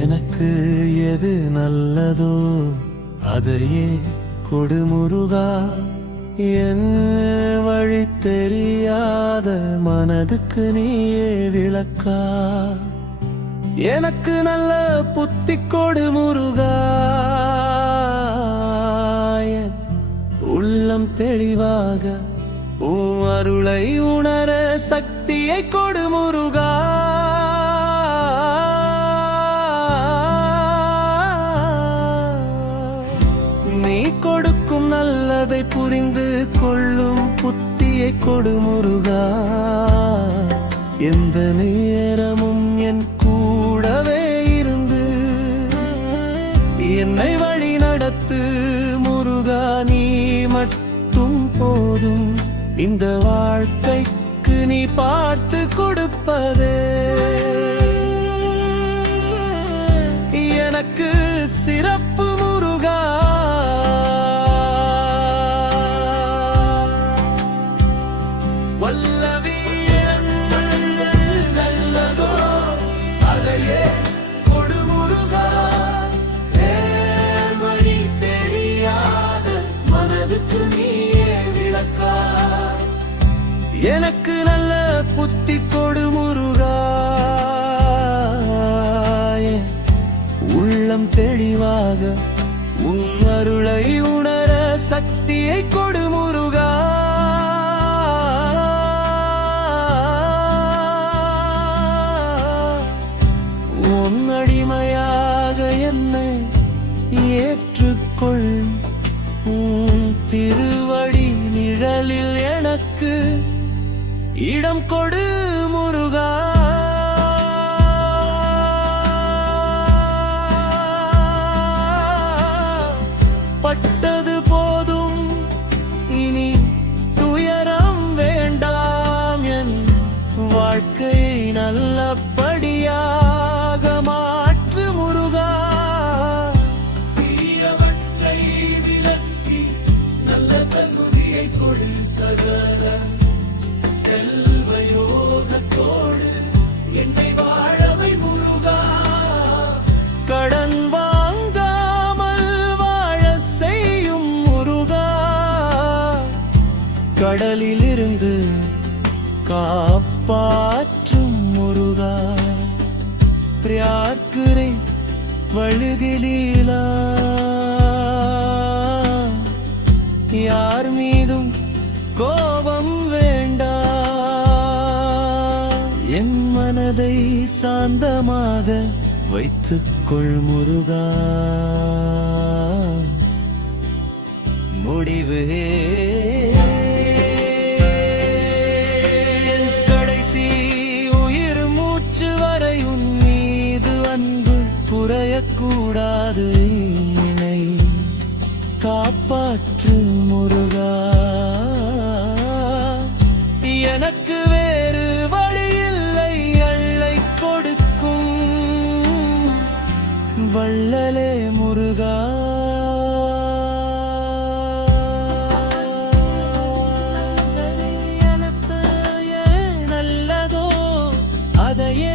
எனக்கு எது நல்லதோ அதையே கொடு முருகா. என் வழி தெரியாத மனதுக்கு நீயே விளக்கா. எனக்கு நல்ல புத்தி கொடு முருகா. என் உள்ளம் தெளிவாக உன் அருளை உணர சக்தியை கொடு முருகா. நீ கொடுக்கும் நல்லதை புரிந்து கொள்ளும் புத்தியை கொடு முருகா. எந்த நேரமும் என் கூடவே இருந்து என்னை வழி நடத்து முருகா. நீ மட்டும் போதும் இந்த வாழ்க்கைக்கு நீ பார்த்து கொடுப்பதே எனக்கு சிறப்பு முருகா. வல்லவி நல்லதோ அதையே கொடு முருகா. வழி தெரியாத மனதுக்கு நீயே விளக்கா. எனக்கு நல்ல புத்தி கொடு முருகா. உள்ளம் தெளிவாக உன் அருளை உணர சக்தியை கொடு முருகா. உன் அடிமையாக என்னை ஏற்றுக்கொள். உன் திருவடி நிழலில் எனக்கு இடம் கொடு முருகா. பட்டது போதும் இனி துயரம் வேண்டாம். என் வாழ்க்கையை நல்லபடியாக மாற்று முருகா. தீயவற்றை விலக்கி நல்ல தகுதியை கொடு. சகல செல்வயோகத்தோடு என்னை வாழவை முருகா. கடன் வாங்காமல் வாழ செய்யும் முருகா. கடலிலிருந்து காப்பாற்றும் முருகா. பிரார்த்தனை வழுதிலீலா. யார் மீதும் கோபம் வேண்டாம். என் மனதை சாந்தமாக வைத்துக்கொள் முருகா. முடிவு கடைசி உயிர் மூச்சு வரை உன் மீது அன்பு குறையக்கூடாது. என்னை காப்பாற்று முருகா. எனக்கு வேறு வழி இல்லை அள்ளை கொடுக்கும் வள்ளலே முருகா. எனக்கு நல்லதோ அதையே